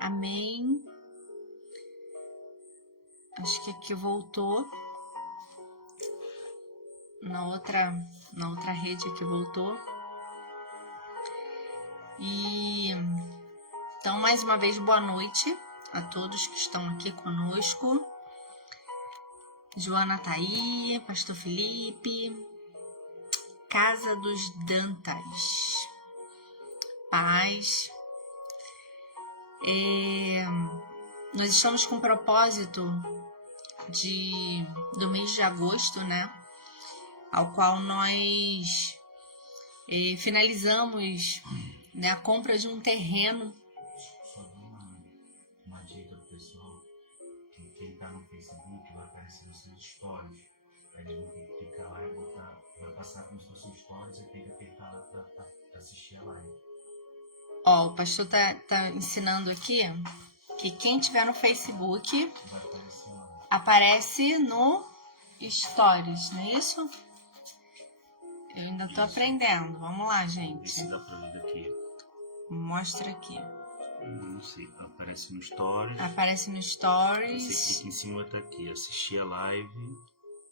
Amém. Acho que aqui voltou. Na outra rede aqui voltou. E então, mais uma vez, boa noite a todos que estão aqui conosco. Joana tá aí, Pastor Felipe, Casa dos Dantas, paz. Nós estamos com o propósito do mês de agosto, né? Ao qual nós finalizamos, né, a compra de um terreno. Só dou uma dica pro pessoal, que quem tá no Facebook vai aparecer nos seus stories. Aí eles vão ter que clicar lá e botar, vai passar como se fosse um stories e tem que apertar lá pra assistir a live. Ó, o pastor tá ensinando aqui que quem tiver no Facebook Vai aparecer lá. aparece no Stories, não é isso? Eu ainda tô aprendendo. Vamos lá, Vê gente. se dá pra ver aqui. Mostra aqui. Não sei, aparece no stories. Aparece no Você Stories. clica em cima, tá aqui, assistir a live.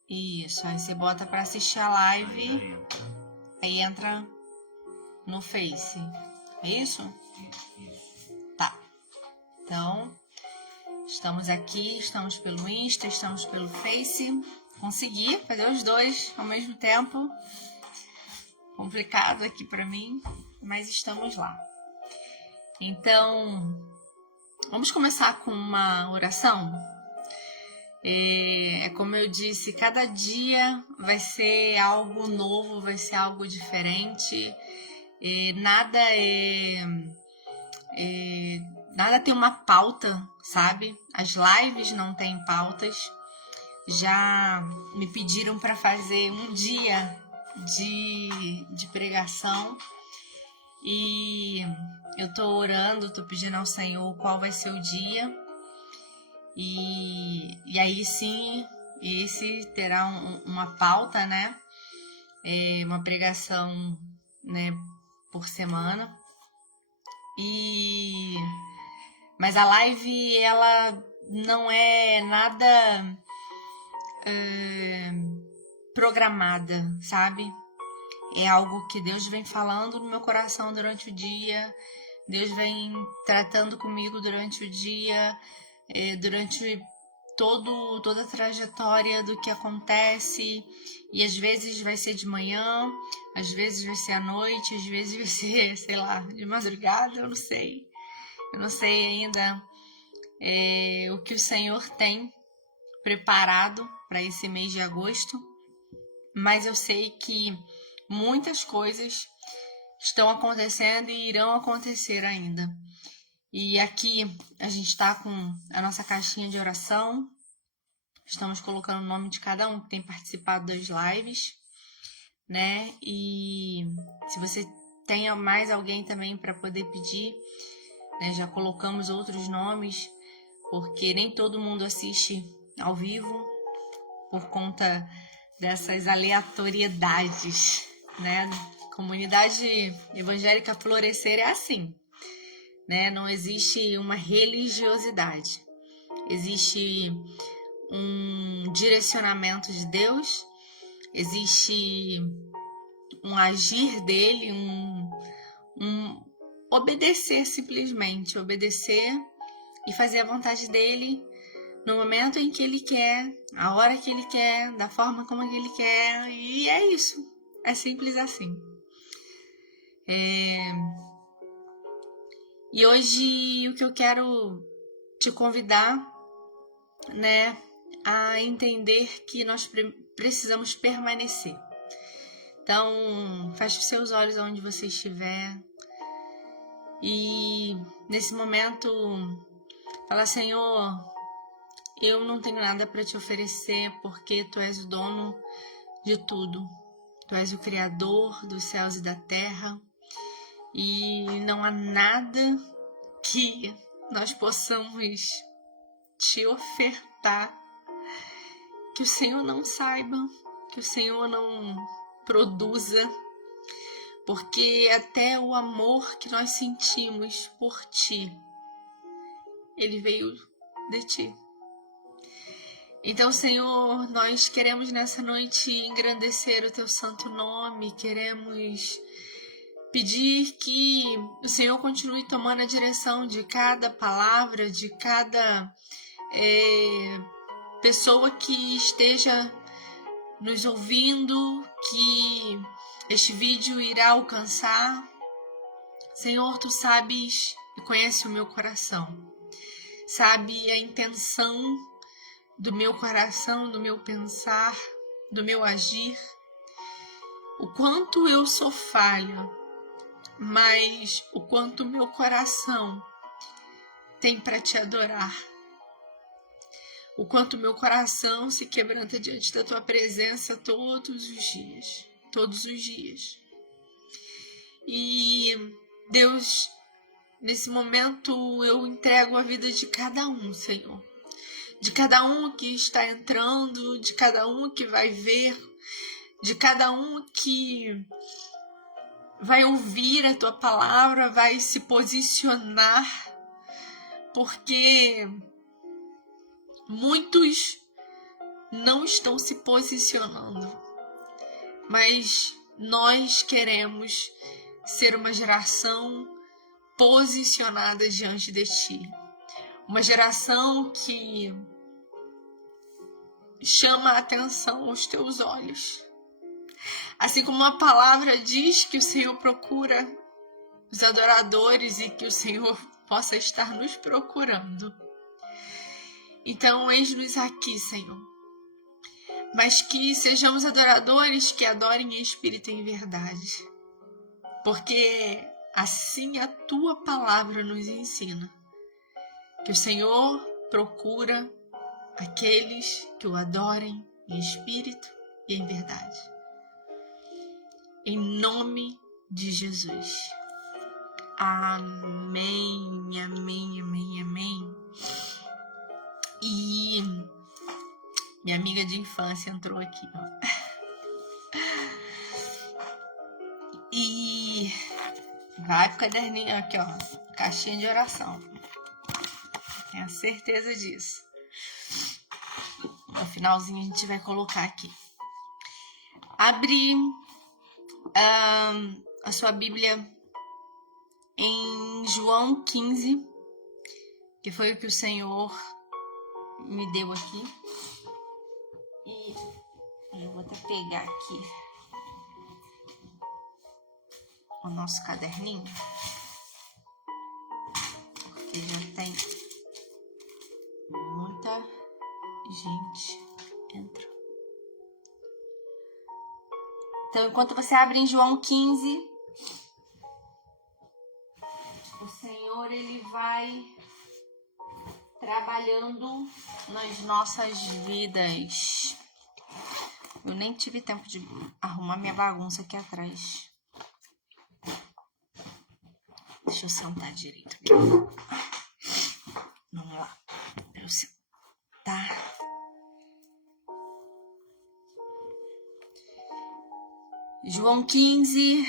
Isso, aí você bota pra assistir a Aí live. já entra. Aí entra no Face. É isso? Isso. Tá. Então, estamos aqui, estamos pelo Insta, estamos pelo Face. Consegui fazer os dois ao mesmo tempo. Complicado aqui pra mim, mas estamos lá. Então, vamos começar com uma oração? Como eu disse, cada dia vai ser algo novo, vai ser algo diferente. Nada tem uma pauta, sabe? As lives não têm pautas. Já me pediram para fazer um dia de pregação e eu tô orando, tô pedindo ao Senhor qual vai ser o dia e aí sim esse terá uma pauta, né? Uma pregação, né, por semana. Mas a live ela não é nada programada, sabe? É algo que Deus vem falando no meu coração durante o dia, Deus vem tratando comigo durante o dia, durante toda a trajetória do que acontece, e às vezes vai ser de manhã, às vezes vai ser à noite, às vezes vai ser, sei lá, de madrugada, eu não sei ainda o que o Senhor tem preparado para esse mês de agosto, mas eu sei que muitas coisas estão acontecendo e irão acontecer ainda. E aqui a gente está com a nossa caixinha de oração. Estamos colocando o nome de cada um que tem participado das lives, né? E se você tem mais alguém também para poder pedir, né? Já colocamos outros nomes, porque nem todo mundo assiste ao vivo por conta dessas aleatoriedades, né? Comunidade evangélica Florescer é assim, né? Não existe uma religiosidade, existe um direcionamento de Deus, existe um agir dele, um obedecer, simplesmente obedecer e fazer a vontade dele no momento em que ele quer, a hora que ele quer, da forma como ele quer, e é isso, é simples assim. E hoje o que eu quero te convidar, né, a entender que nós precisamos permanecer. Então, feche os seus olhos onde você estiver e nesse momento fala: Senhor, eu não tenho nada para te oferecer porque Tu és o dono de tudo. Tu és o Criador dos céus e da terra e não há nada que nós possamos te ofertar que o Senhor não saiba, que o Senhor não produza, porque até o amor que nós sentimos por Ti ele veio de ti. Então, Senhor, nós queremos nessa noite engrandecer o teu santo nome, queremos pedir que o Senhor continue tomando a direção de cada palavra, de cada pessoa que esteja nos ouvindo, que este vídeo irá alcançar. Senhor, tu sabes e conhece o meu coração, sabe a intenção do meu coração, do meu pensar, do meu agir, o quanto eu sou falha, mas o quanto meu coração tem para te adorar, o quanto meu coração se quebranta diante da tua presença todos os dias. E Deus, nesse momento eu entrego a vida de cada um, Senhor, de cada um que está entrando, de cada um que vai ver, de cada um que vai ouvir a tua palavra, vai se posicionar, porque muitos não estão se posicionando, mas nós queremos ser uma geração posicionada diante de ti. Uma geração que chama a atenção aos teus olhos. Assim como a palavra diz que o Senhor procura os adoradores e que o Senhor possa estar nos procurando. Então, eis-nos aqui, Senhor. Mas que sejamos adoradores que adorem em espírito e em verdade. Porque assim a tua palavra nos ensina. Que o Senhor procura aqueles que o adorem em espírito e em verdade. Em nome de Jesus. Amém, amém, amém, amém. E minha amiga de infância entrou aqui, ó. E vai pro caderninho aqui, ó. Caixinha de oração. Tenho certeza disso. No finalzinho a gente vai colocar aqui. Abre a sua Bíblia em João 15, que foi o que o Senhor me deu aqui. E eu vou até pegar aqui o nosso caderninho, porque já tem muita gente entrou. Então, enquanto você abre em João 15, o Senhor, ele vai trabalhando nas nossas vidas. Eu nem tive tempo de arrumar minha bagunça aqui atrás. Deixa eu sentar direito aqui. Vamos lá. Eu sentar. João 15.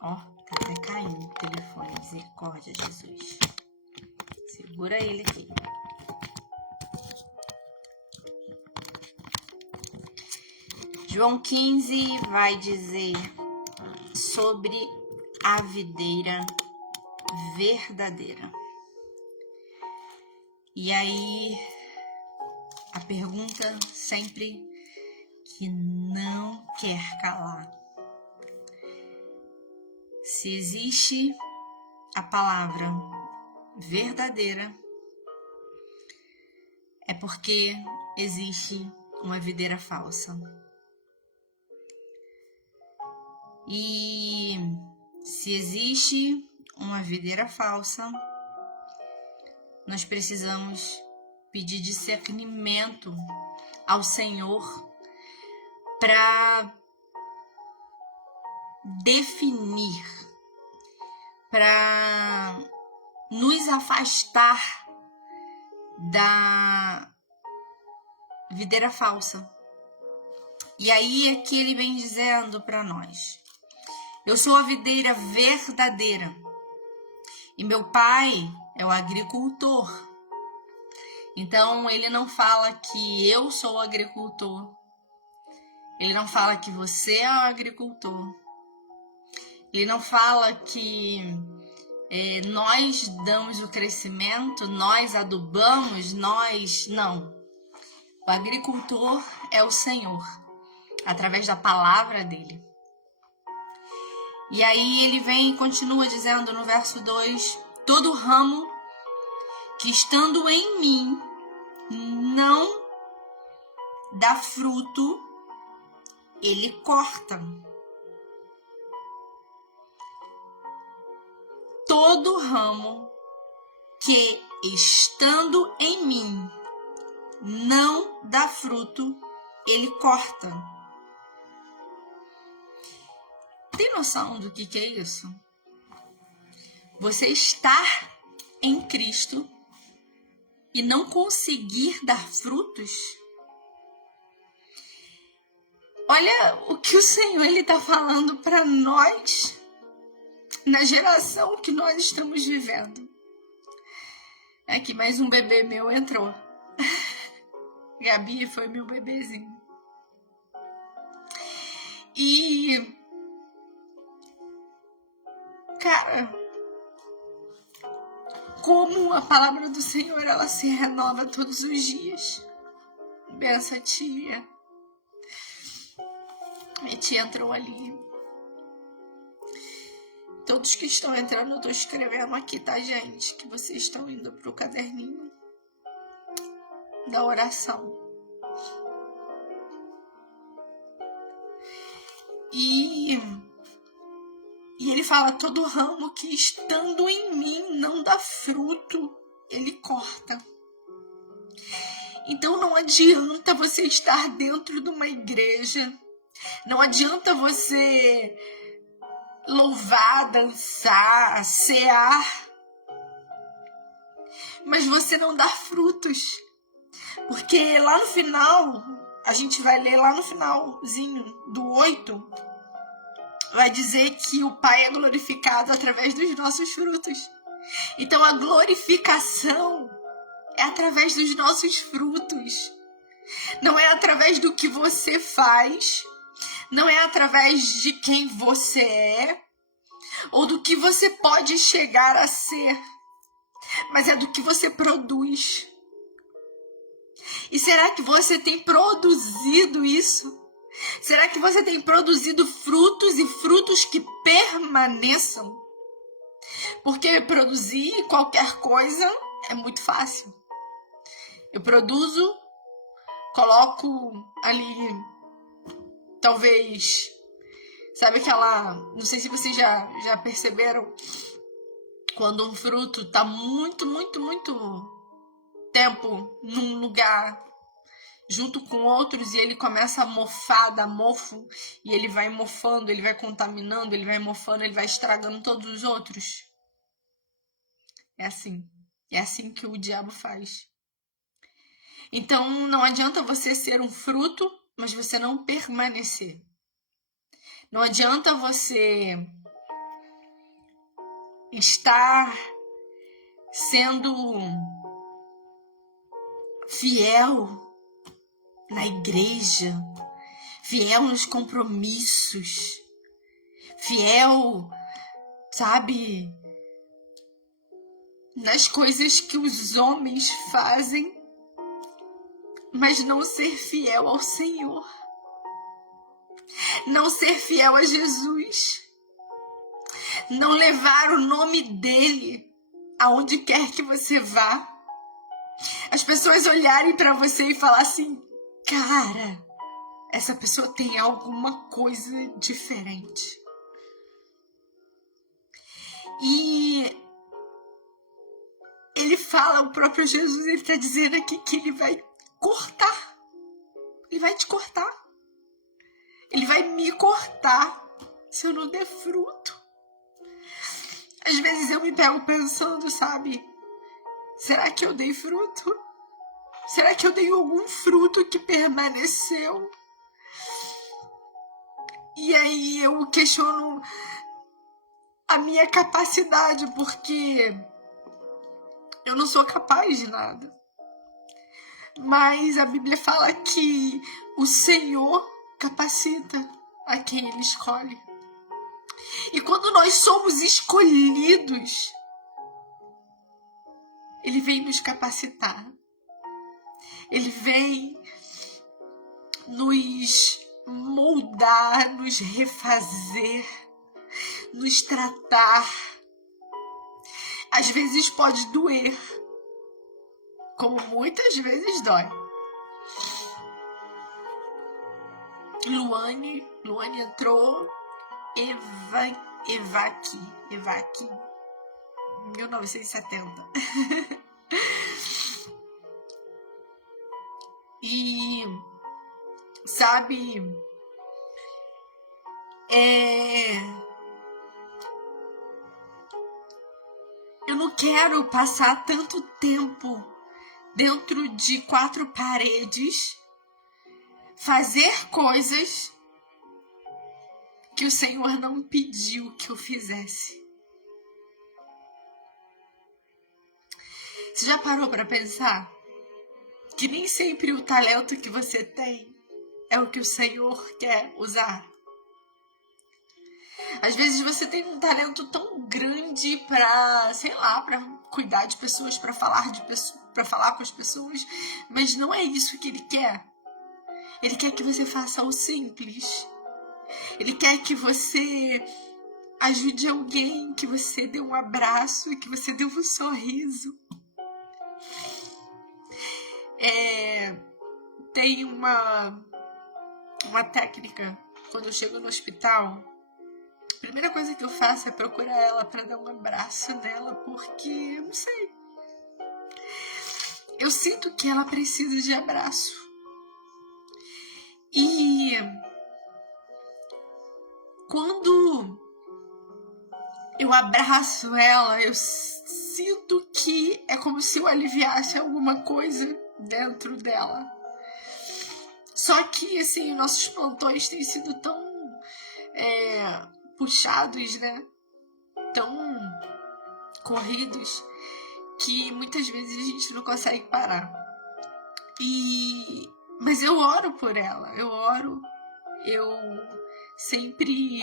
Ó, tá até caindo o telefone. Misericórdia, Jesus. Segura ele aqui. João 15 vai dizer sobre a videira verdadeira. E aí, a pergunta sempre que não quer calar. Se existe a palavra verdadeira, é porque existe uma videira falsa. E se existe uma videira falsa, nós precisamos pedir discernimento ao Senhor para definir, para nos afastar da videira falsa. E aí é que ele vem dizendo para nós: eu sou a videira verdadeira e meu pai é o agricultor. Então, ele não fala que eu sou o agricultor. Ele não fala que você é o agricultor. Ele não fala que nós damos o crescimento, nós adubamos, não. O agricultor é o Senhor, através da palavra dele. E aí ele vem e continua dizendo no verso 2: todo ramo que estando em mim não dá fruto, ele corta. Todo ramo que estando em mim não dá fruto, ele corta. Tem noção do que é isso? Você estar em Cristo e não conseguir dar frutos? Olha o que o Senhor está falando para nós na geração que nós estamos vivendo. Aqui mais um bebê meu entrou. Gabi foi meu bebezinho. E, cara, como a palavra do Senhor, ela se renova todos os dias. Benção, tia. Minha tia entrou ali. Todos que estão entrando, eu estou escrevendo aqui, tá, gente? Que vocês estão indo pro caderninho da oração. E ele fala: todo ramo que estando em mim não dá fruto, ele corta. Então não adianta você estar dentro de uma igreja, não adianta você louvar, dançar, cear, mas você não dá frutos. Porque lá no final, a gente vai ler lá no finalzinho do 8, vai dizer que o Pai é glorificado através dos nossos frutos. Então a glorificação é através dos nossos frutos. Não é através do que você faz, não é através de quem você é, ou do que você pode chegar a ser, mas é do que você produz. E será que você tem produzido isso? Será que você tem produzido frutos e frutos que permaneçam? Porque produzir qualquer coisa é muito fácil. Eu produzo, coloco ali, talvez, sabe aquela, não sei se vocês já perceberam, quando um fruto está muito tempo num lugar junto com outros e ele começa a mofar, dar mofo, e ele vai mofando, ele vai contaminando, ele vai mofando, ele vai estragando todos os outros. É assim que o diabo faz. Então não adianta você ser um fruto, mas você não permanecer. Não adianta você estar sendo fiel na igreja, fiel nos compromissos, fiel, sabe, nas coisas que os homens fazem, mas não ser fiel ao Senhor, não ser fiel a Jesus, não levar o nome dele aonde quer que você vá. As pessoas olharem para você e falar assim: cara, essa pessoa tem alguma coisa diferente. E ele fala, o próprio Jesus, ele está dizendo aqui que ele vai cortar. Ele vai te cortar. Ele vai me cortar se eu não der fruto. Às vezes eu me pego pensando, sabe? Será que eu dei fruto? Será que eu dei algum fruto que permaneceu? E aí eu questiono a minha capacidade, porque Eu não sou capaz de nada. Mas a Bíblia fala que o Senhor capacita a quem Ele escolhe. E quando nós somos escolhidos, Ele vem nos capacitar. Ele vem nos moldar, nos refazer, nos tratar. Às vezes pode doer, como muitas vezes dói. Luane entrou, Evaki, 1970. E, sabe, eu não quero passar tanto tempo dentro de 4 paredes, fazer coisas que o Senhor não pediu que eu fizesse. Você já parou para pensar que nem sempre o talento que você tem é o que o Senhor quer usar? Às vezes você tem um talento tão grande para, sei lá, para cuidar de pessoas, para falar com as pessoas, mas não é isso que Ele quer. Ele quer que você faça o simples. Ele quer que você ajude alguém, que você dê um abraço, que você dê um sorriso. Tem uma técnica, quando eu chego no hospital, a primeira coisa que eu faço é procurar ela para dar um abraço nela, porque, eu não sei, eu sinto que ela precisa de abraço. E quando eu abraço ela, eu sinto que é como se eu aliviasse alguma coisa dentro dela. Só que, assim, nossos plantões têm sido tão puxados, né? Tão corridos, que muitas vezes a gente não consegue parar. Mas eu oro por ela, eu sempre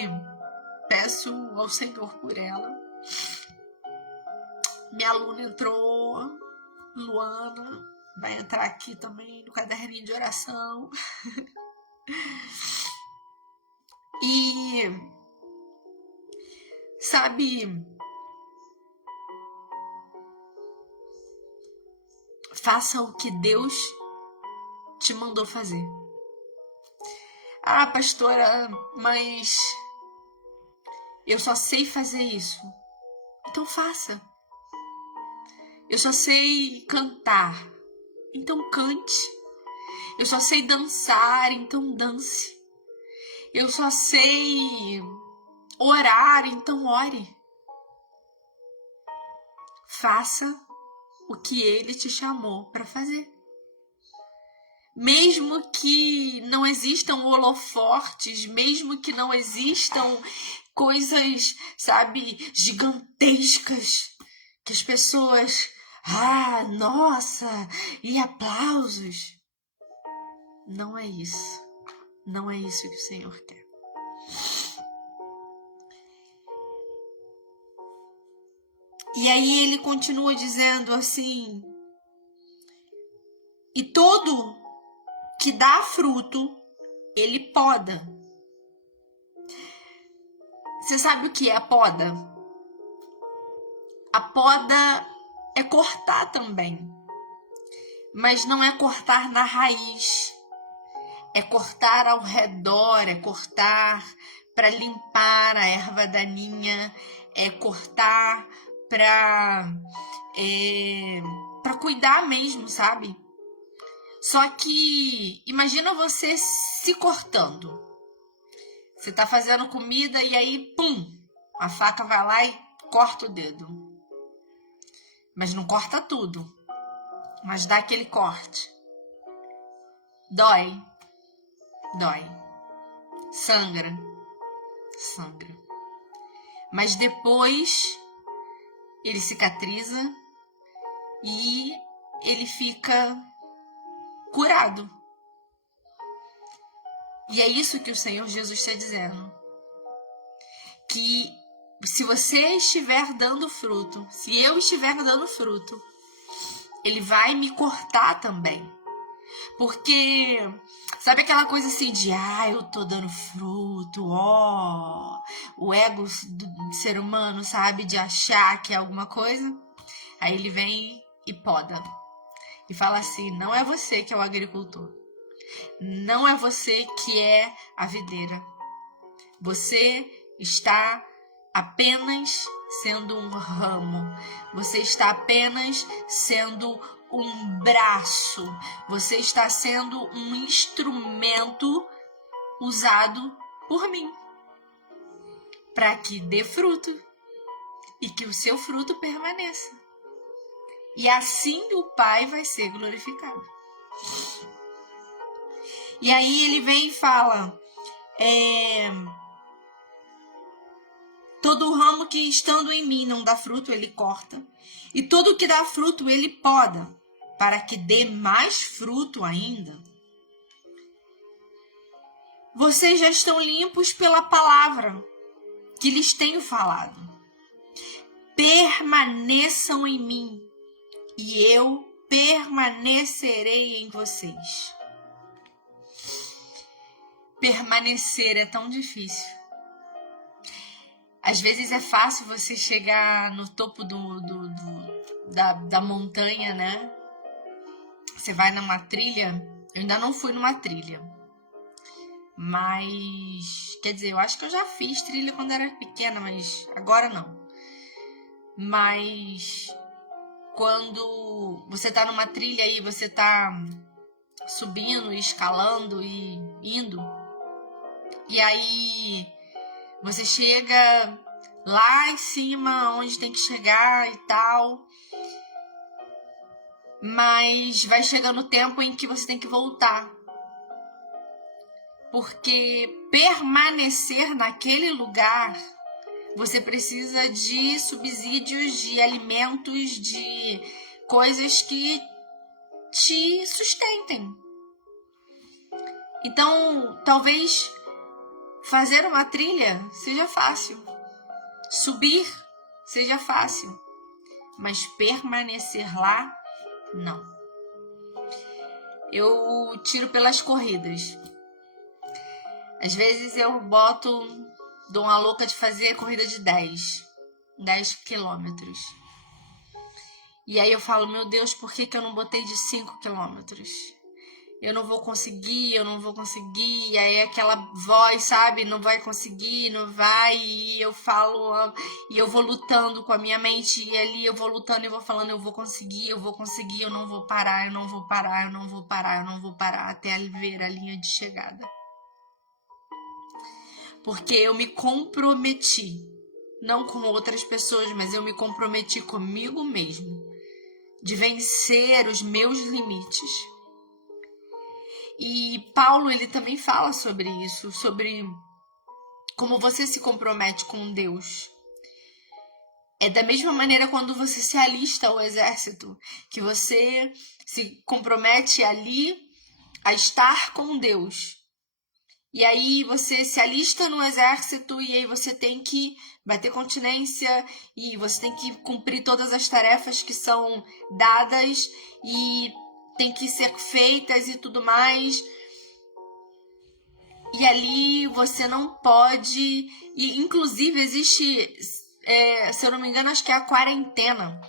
peço ao Senhor por ela. Minha aluna entrou, Luana, vai entrar aqui também no caderninho de oração. E, sabe, faça o que Deus te mandou fazer. Ah, pastora, mas eu só sei fazer isso. Então faça. Eu só sei cantar. Então cante. Eu só sei dançar. Então dance. Eu só sei orar. Então ore. Faça o que Ele te chamou para fazer. Mesmo que não existam holofortes, mesmo que não existam coisas, sabe, gigantescas, que as pessoas, nossa, e aplausos. Não é isso. Não é isso que o Senhor quer. E aí Ele continua dizendo assim: e todo que dá fruto, Ele poda. Você sabe o que é a poda? A poda é cortar também. Mas não é cortar na raiz. É cortar ao redor, é cortar para limpar a erva daninha, é cortar para cuidar mesmo, sabe? Só que imagina você se cortando. Você tá fazendo comida e aí, pum, a faca vai lá e corta o dedo. Mas não corta tudo, mas dá aquele corte. Dói. Sangra. Mas depois ele cicatriza e ele fica curado. E é isso que o Senhor Jesus está dizendo. Que se você estiver dando fruto, se eu estiver dando fruto, ele vai me cortar também. Porque, sabe aquela coisa assim de, eu tô dando fruto, o ego do ser humano, sabe, de achar que é alguma coisa? Aí ele vem e poda. E fala assim, não é você que é o agricultor. Não é você que é a videira. Você está apenas sendo um ramo. Você está apenas sendo um braço. Você está sendo um instrumento usado por mim para que dê fruto e que o seu fruto permaneça. E assim o Pai vai ser glorificado. E aí ele vem e fala, todo ramo que estando em mim não dá fruto, ele corta. E todo o que dá fruto, ele poda, para que dê mais fruto ainda. Vocês já estão limpos pela palavra que lhes tenho falado. Permaneçam em mim, e eu permanecerei em vocês. Permanecer é tão difícil. Às vezes é fácil você chegar no topo da montanha, né? Você vai numa trilha. Eu ainda não fui numa trilha. Mas, quer dizer, eu acho que eu já fiz trilha quando era pequena, mas agora não. Mas quando você tá numa trilha e você tá subindo, escalando e indo, e aí você chega lá em cima onde tem que chegar e tal, mas vai chegando o tempo em que você tem que voltar. Porque permanecer naquele lugar, você precisa de subsídios, de alimentos, de coisas que te sustentem. Então, talvez fazer uma trilha seja fácil. Subir seja fácil. Mas permanecer lá, não. Eu tiro pelas corridas. Às vezes eu dou uma louca de fazer corrida de 10 quilômetros. E aí eu falo, meu Deus, por que eu não botei de 5 quilômetros? Eu não vou conseguir. E aí aquela voz, sabe, não vai conseguir, não vai. E eu falo, e eu vou lutando com a minha mente. E ali eu vou lutando e vou falando, eu vou conseguir, eu não vou parar, até ver a linha de chegada. Porque eu me comprometi, não com outras pessoas, mas eu me comprometi comigo mesmo, de vencer os meus limites. E Paulo, ele também fala sobre isso, sobre como você se compromete com Deus. É da mesma maneira quando você se alista ao exército, que você se compromete ali a estar com Deus. E aí você se alista no exército e aí você tem que bater continência e você tem que cumprir todas as tarefas que são dadas e tem que ser feitas e tudo mais. E ali você não pode... E inclusive existe, se eu não me engano, acho que é a quarentena.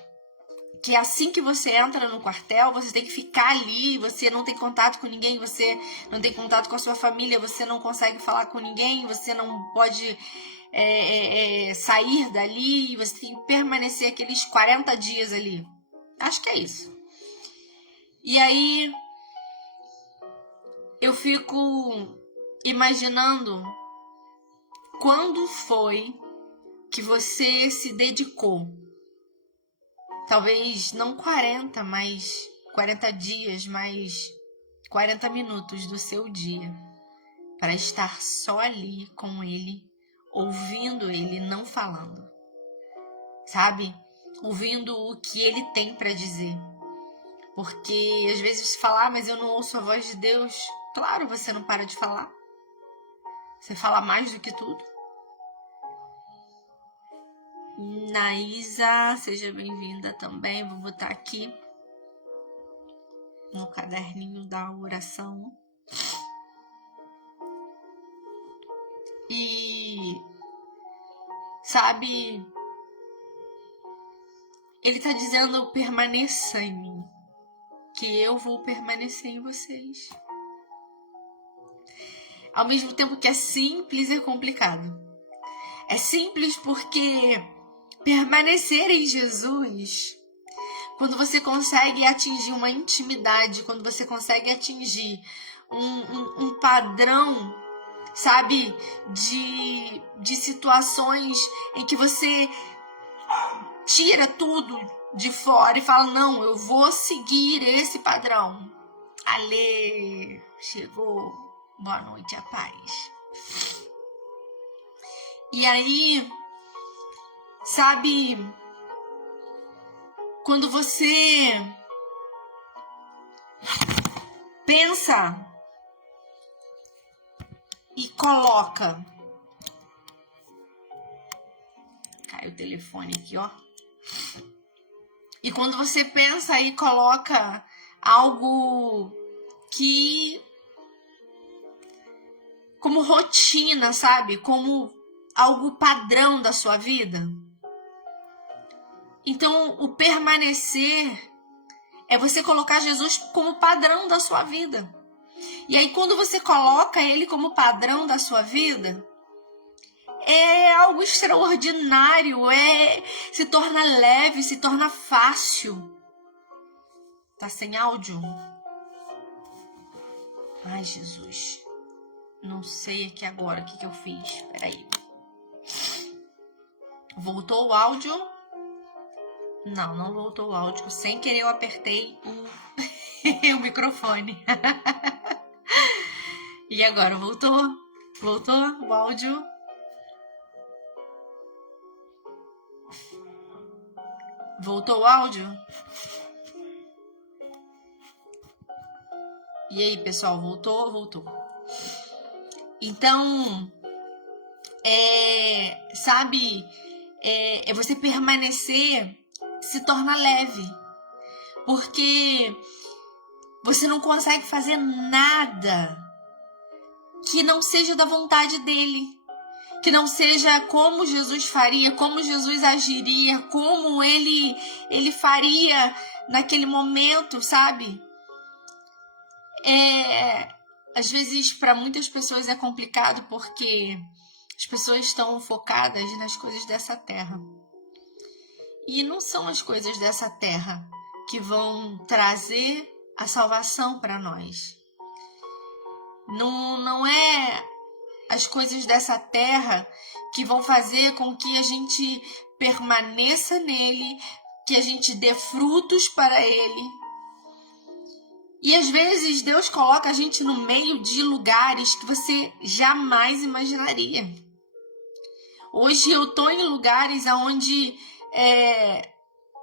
Que assim que você entra no quartel, você tem que ficar ali, você não tem contato com ninguém, você não tem contato com a sua família, você não consegue falar com ninguém, você não pode sair dali, você tem que permanecer aqueles 40 dias ali. Acho que é isso. E aí eu fico imaginando quando foi que você se dedicou. Talvez não 40, mas 40 dias, mais 40 minutos do seu dia para estar só ali com ele, ouvindo ele, não falando. Sabe? ouvindo o que ele tem para dizer. Porque às vezes você fala, mas eu não ouço a voz de Deus. Claro, você não para de falar. Você fala mais do que tudo. Naísa, seja bem-vinda também. Vou botar aqui no caderninho da oração. E, sabe, ele tá dizendo, permaneça em mim, que eu vou permanecer em vocês. Ao mesmo tempo que é simples, é complicado. É simples porque permanecer em Jesus, quando você consegue atingir uma intimidade, quando você consegue atingir um padrão, sabe, de situações em que você tira tudo de fora e fala, não, eu vou seguir esse padrão. Ale, chegou, boa noite, a paz. E aí, sabe, quando você pensa e coloca, caiu o telefone aqui, ó. E quando você pensa e coloca algo que, como rotina, sabe? Como algo padrão da sua vida. Então, o permanecer é você colocar Jesus como padrão da sua vida. E aí, quando você coloca ele como padrão da sua vida, é algo extraordinário, se torna leve, se torna fácil. Tá sem áudio? Ai, Jesus. Não sei aqui agora o que eu fiz. Peraí. Voltou o áudio? Não, não voltou o áudio. Sem querer eu apertei o microfone. E agora, voltou? Voltou o áudio? Voltou o áudio? E aí, pessoal, voltou? Voltou. Então, sabe, é você permanecer, se torna leve. Porque você não consegue fazer nada que não seja da vontade dele. Que não seja como Jesus faria, como Jesus agiria, como ele faria naquele momento, sabe? Às vezes, para muitas pessoas é complicado porque as pessoas estão focadas nas coisas dessa terra. E não são as coisas dessa terra que vão trazer a salvação para nós. Não é as coisas dessa terra que vão fazer com que a gente permaneça nele, que a gente dê frutos para ele. E às vezes Deus coloca a gente no meio de lugares que você jamais imaginaria. Hoje eu estou em lugares onde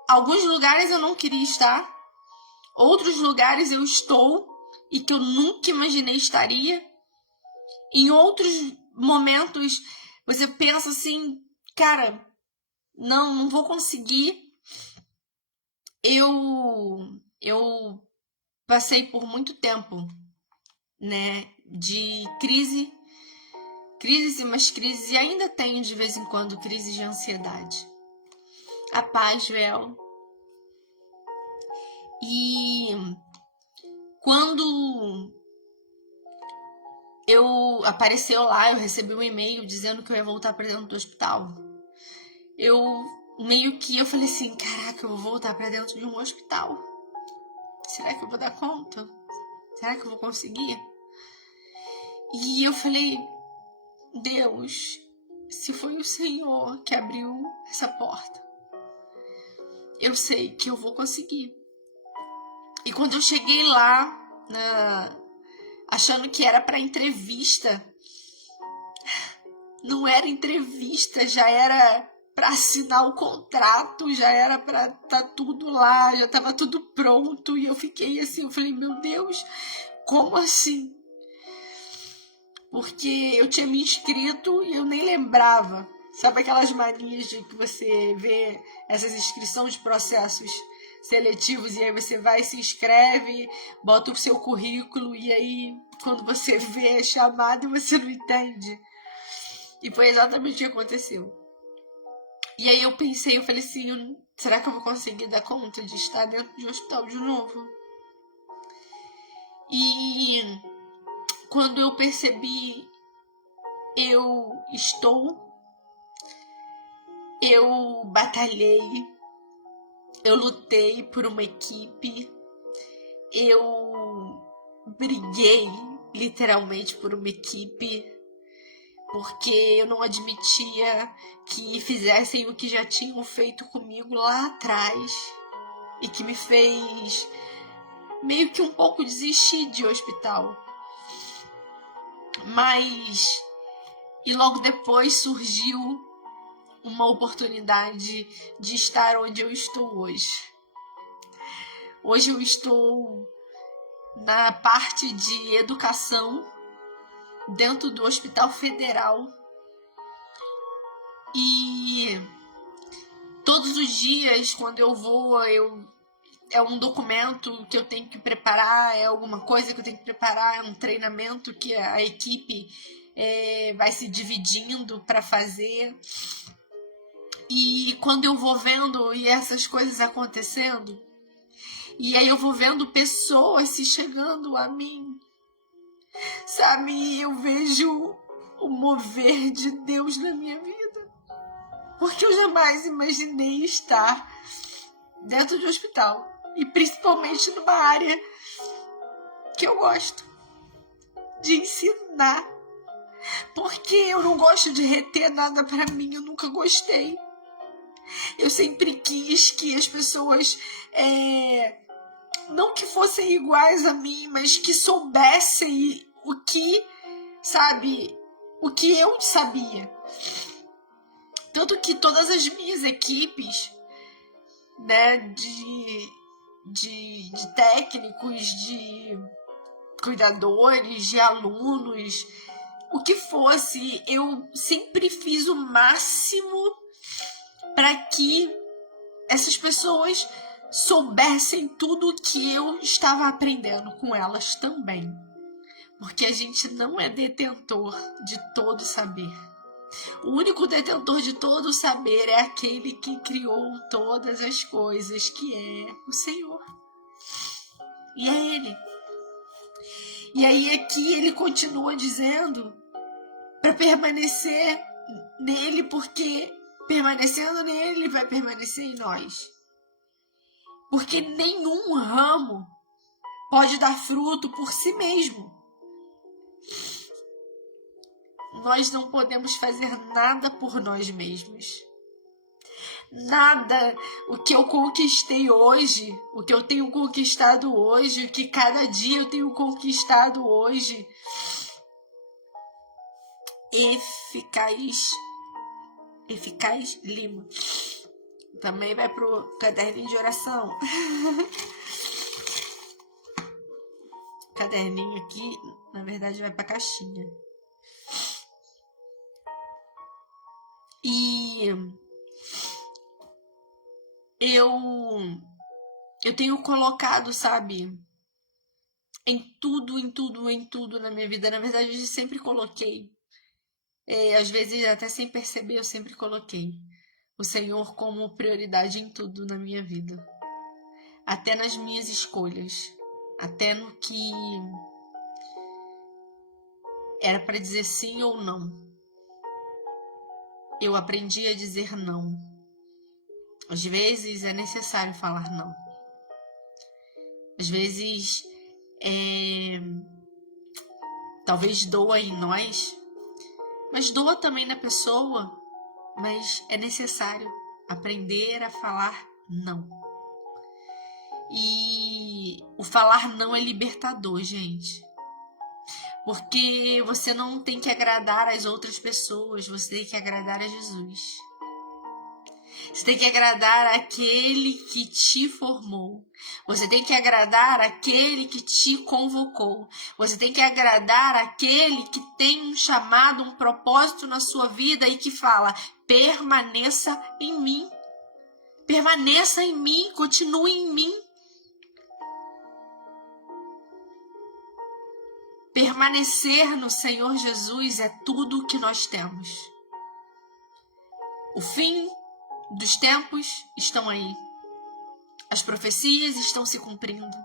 alguns lugares eu não queria estar, outros lugares eu estou e que eu nunca imaginei estaria. Em outros momentos, você pensa assim, cara, não vou conseguir. Eu passei por muito tempo, né, de crise e mais crises, e ainda tenho de vez em quando crises de ansiedade. A paz, Joel. E quando apareceu lá, eu recebi um e-mail dizendo que eu ia voltar para dentro do hospital. Eu falei assim, caraca, eu vou voltar para dentro de um hospital. Será que eu vou dar conta? Será que eu vou conseguir? E eu falei, Deus, se foi o Senhor que abriu essa porta, eu sei que eu vou conseguir. E quando eu cheguei lá, achando que era para entrevista, não era entrevista, já era para assinar o contrato, já era para estar tudo lá, já estava tudo pronto, e eu fiquei assim, eu falei, meu Deus, como assim? Porque eu tinha me inscrito e eu nem lembrava. Sabe aquelas manias de que você vê essas inscrições de processos seletivos e aí você vai e se inscreve, bota o seu currículo e aí quando você vê a chamada você não entende. E foi exatamente o que aconteceu. E aí eu pensei, eu falei assim, será que eu vou conseguir dar conta de estar dentro de um hospital de novo? E quando eu percebi, eu batalhei, eu lutei por uma equipe, eu briguei literalmente por uma equipe, porque eu não admitia que fizessem o que já tinham feito comigo lá atrás e que me fez meio que um pouco desistir de hospital. Mas, e logo depois surgiu uma oportunidade de estar onde eu estou hoje. Hoje eu estou na parte de educação dentro do Hospital Federal e todos os dias quando eu vou, é um documento que eu tenho que preparar, é alguma coisa que eu tenho que preparar, é um treinamento que a equipe vai se dividindo para fazer. E quando eu vou vendo e essas coisas acontecendo, e aí eu vou vendo pessoas se chegando a mim, sabe? Eu vejo o mover de Deus na minha vida. Porque eu jamais imaginei estar dentro de um hospital. E principalmente numa área que eu gosto de ensinar. Porque eu não gosto de reter nada pra mim, eu nunca gostei. Eu sempre quis que as pessoas, não que fossem iguais a mim, mas que soubessem o que, sabe, o que eu sabia. Tanto que todas as minhas equipes, né, de técnicos, de cuidadores, de alunos, o que fosse, eu sempre fiz o máximo para que essas pessoas soubessem tudo o que eu estava aprendendo com elas também. Porque a gente não é detentor de todo saber. O único detentor de todo o saber é aquele que criou todas as coisas, que é o Senhor. E é Ele. E aí aqui ele continua dizendo para permanecer nele, porque permanecendo nele, ele vai permanecer em nós. Porque nenhum ramo pode dar fruto por si mesmo. Nós não podemos fazer nada por nós mesmos. Nada, o que eu conquistei hoje, o que eu tenho conquistado hoje, o que cada dia eu tenho conquistado hoje, Eficaz Lima. Também vai pro caderninho de oração. Caderninho aqui, na verdade, vai pra caixinha. E eu tenho colocado, sabe, em tudo na minha vida. Na verdade, eu sempre coloquei. Às vezes, até sem perceber, eu sempre coloquei o Senhor como prioridade em tudo na minha vida. Até nas minhas escolhas. Até no que era para dizer sim ou não. Eu aprendi a dizer não. Às vezes é necessário falar não. Às vezes talvez doa em nós, mas doa também na pessoa, mas é necessário aprender a falar não. E o falar não é libertador, gente. Porque você não tem que agradar as outras pessoas, você tem que agradar a Jesus. Você tem que agradar aquele que te formou. Você tem que agradar aquele que te convocou. Você tem que agradar aquele que tem um chamado, um propósito na sua vida e que fala: permaneça em mim. Permaneça em mim, continue em mim. Permanecer no Senhor Jesus é tudo o que nós temos. O fim dos tempos estão aí. As profecias estão se cumprindo.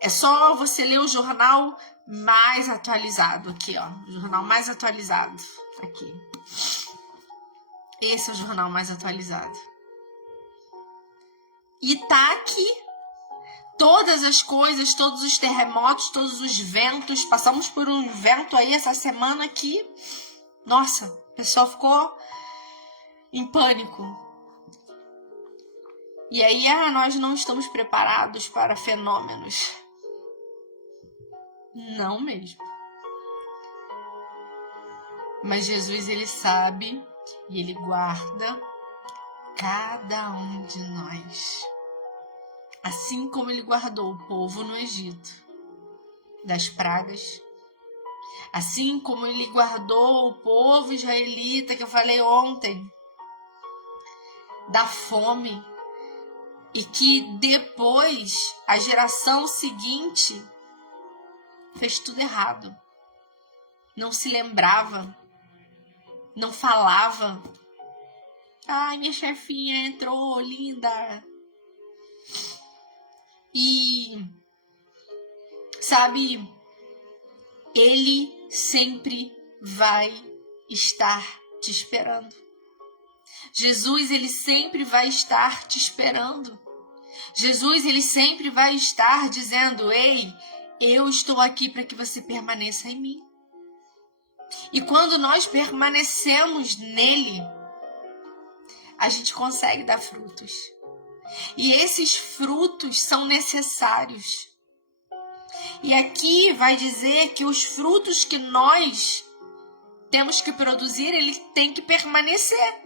É só você ler o jornal mais atualizado aqui, ó. O jornal mais atualizado aqui. Esse é o jornal mais atualizado. E tá aqui. Todas as coisas, todos os terremotos, todos os ventos. Passamos por um vento aí essa semana aqui. Nossa, o pessoal ficou em pânico. E aí, nós não estamos preparados para fenômenos. Não mesmo. Mas Jesus, ele sabe e ele guarda cada um de nós. Assim como ele guardou o povo no Egito das pragas. Assim como ele guardou o povo israelita, que eu falei ontem, da fome. E que depois, a geração seguinte fez tudo errado. Não se lembrava. Não falava. Ai, minha chefinha entrou, linda. E, sabe, ele sempre vai estar te esperando. Jesus, ele sempre vai estar te esperando. Jesus, ele sempre vai estar dizendo: ei, eu estou aqui para que você permaneça em mim. E quando nós permanecemos nele, a gente consegue dar frutos. E esses frutos são necessários. E aqui vai dizer que os frutos que nós temos que produzir, ele tem que permanecer.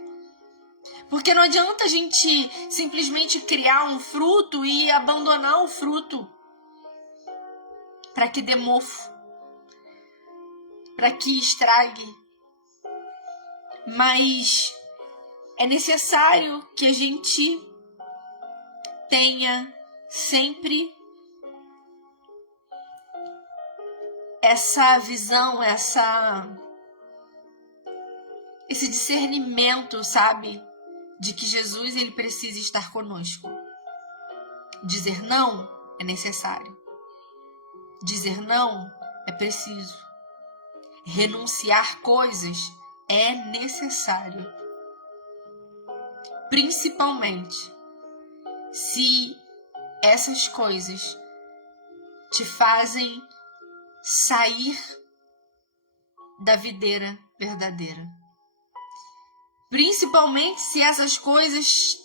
Porque não adianta a gente simplesmente criar um fruto e abandonar o fruto para que dê mofo, para que estrague. Mas é necessário que a gente tenha sempre essa visão, esse discernimento, sabe? De que Jesus, ele precisa estar conosco. Dizer não é necessário. Dizer não é preciso. Renunciar coisas é necessário. Principalmente se essas coisas te fazem sair da videira verdadeira. Principalmente se essas coisas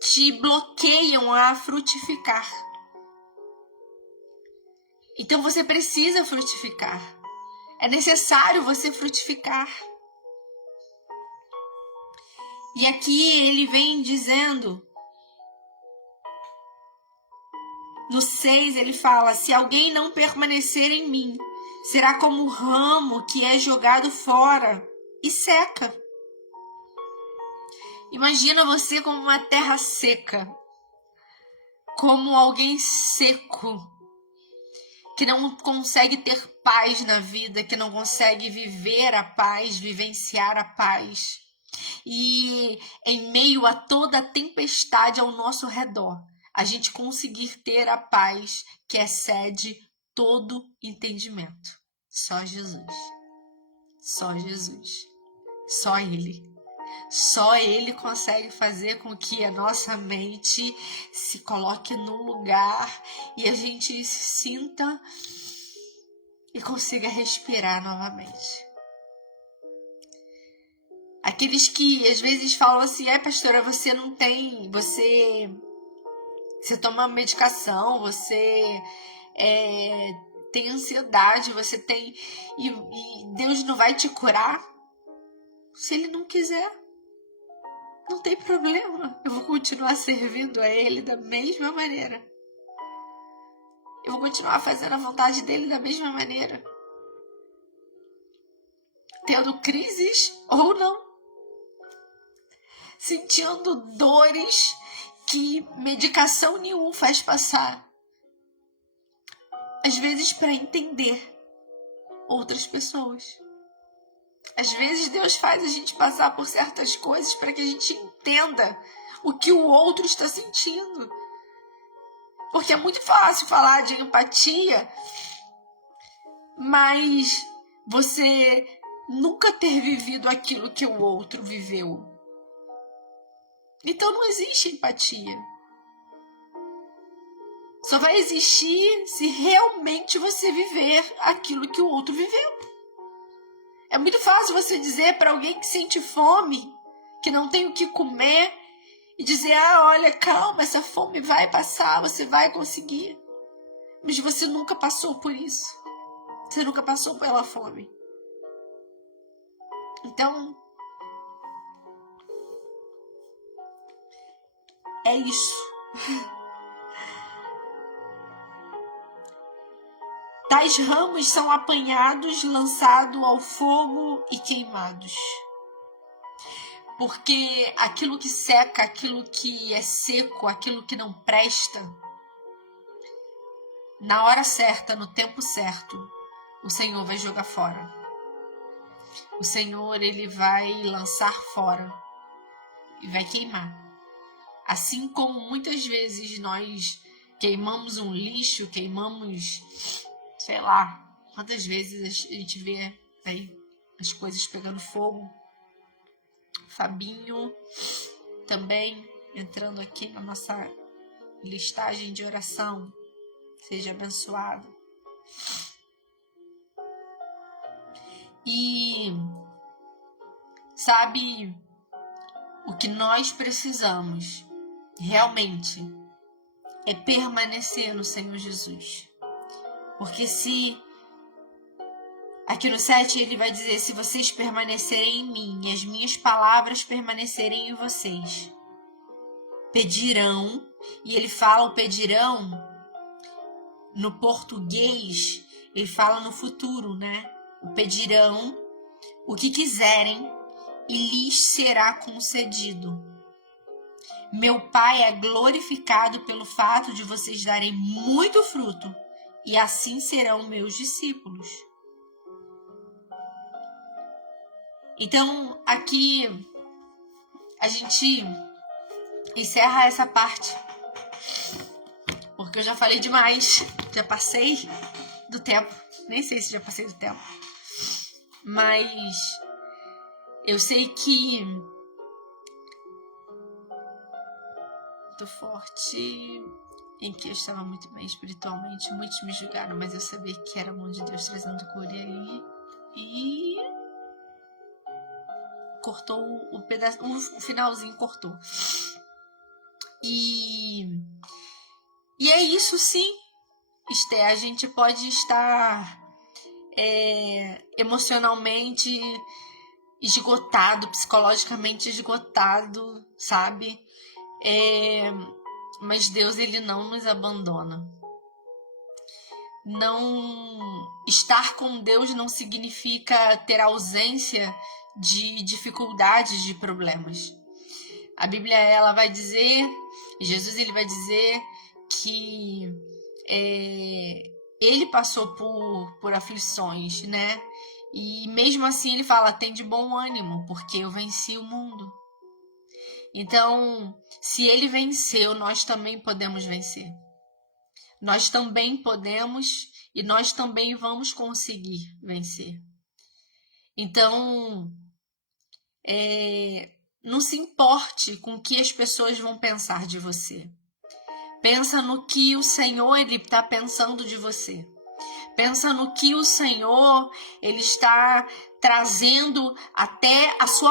te bloqueiam a frutificar. Então você precisa frutificar. É necessário você frutificar. E aqui ele vem dizendo, no 6 ele fala: se alguém não permanecer em mim, será como o ramo que é jogado fora e seca. Imagina você como uma terra seca, como alguém seco, que não consegue ter paz na vida, que não consegue viver a paz, vivenciar a paz. E em meio a toda a tempestade ao nosso redor, a gente conseguir ter a paz que excede todo entendimento. Só Jesus. Só Jesus. Só Ele. Só Ele consegue fazer com que a nossa mente se coloque num lugar e a gente se sinta e consiga respirar novamente. Aqueles que às vezes falam assim: pastora, você não tem, você toma medicação, você tem ansiedade, você tem, e Deus não vai te curar se Ele não quiser. não tem problema. Eu vou continuar servindo a Ele da mesma maneira. Eu vou continuar fazendo a vontade dele da mesma maneira. Tendo crises ou não. Sentindo dores que medicação nenhuma faz passar. Às vezes para entender outras pessoas. Às vezes Deus faz a gente passar por certas coisas para que a gente entenda o que o outro está sentindo. Porque é muito fácil falar de empatia, mas você nunca ter vivido aquilo que o outro viveu. Então não existe empatia. Só vai existir se realmente você viver aquilo que o outro viveu. É muito fácil você dizer para alguém que sente fome, que não tem o que comer, e dizer, olha, calma, essa fome vai passar, você vai conseguir. Mas você nunca passou por isso. Você nunca passou pela fome. Então, é isso. Tais ramos são apanhados, lançados ao fogo e queimados. Porque aquilo que seca, aquilo que é seco, aquilo que não presta, na hora certa, no tempo certo, o Senhor vai jogar fora. O Senhor, Ele vai lançar fora e vai queimar. Assim como muitas vezes nós queimamos um lixo, queimamos, sei lá, quantas vezes a gente vê aí as coisas pegando fogo. Fabinho também entrando aqui na nossa listagem de oração. Seja abençoado. E sabe, o que nós precisamos realmente é permanecer no Senhor Jesus. Porque se aqui no 7 ele vai dizer, se vocês permanecerem em mim e as minhas palavras permanecerem em vocês, pedirão, e ele fala o pedirão, no português, ele fala no futuro, né? O pedirão o que quiserem e lhes será concedido. Meu Pai é glorificado pelo fato de vocês darem muito fruto e assim serão meus discípulos. Então, aqui a gente encerra essa parte, porque eu já falei demais, já passei do tempo, nem sei se já passei do tempo, mas eu sei que muito forte em que eu estava muito bem espiritualmente, muitos me julgaram, mas eu sabia que era a mão de Deus trazendo cura aí e cortou o pedaço, o finalzinho cortou. E é isso sim, Esté, a gente pode estar emocionalmente esgotado, psicologicamente esgotado, sabe? Mas Deus, Ele não nos abandona. Não estar com Deus não significa ter ausência de dificuldades, de problemas. A Bíblia, ela vai dizer, Jesus, ele vai dizer que ele passou por aflições, né? E mesmo assim ele fala, tem de bom ânimo, porque eu venci o mundo. Então, se ele venceu, nós também podemos vencer. Nós também podemos e nós também vamos conseguir vencer. Então, não se importe com o que as pessoas vão pensar de você. Pensa no que o Senhor ele está pensando de você. Pensa no que o Senhor ele está trazendo até a sua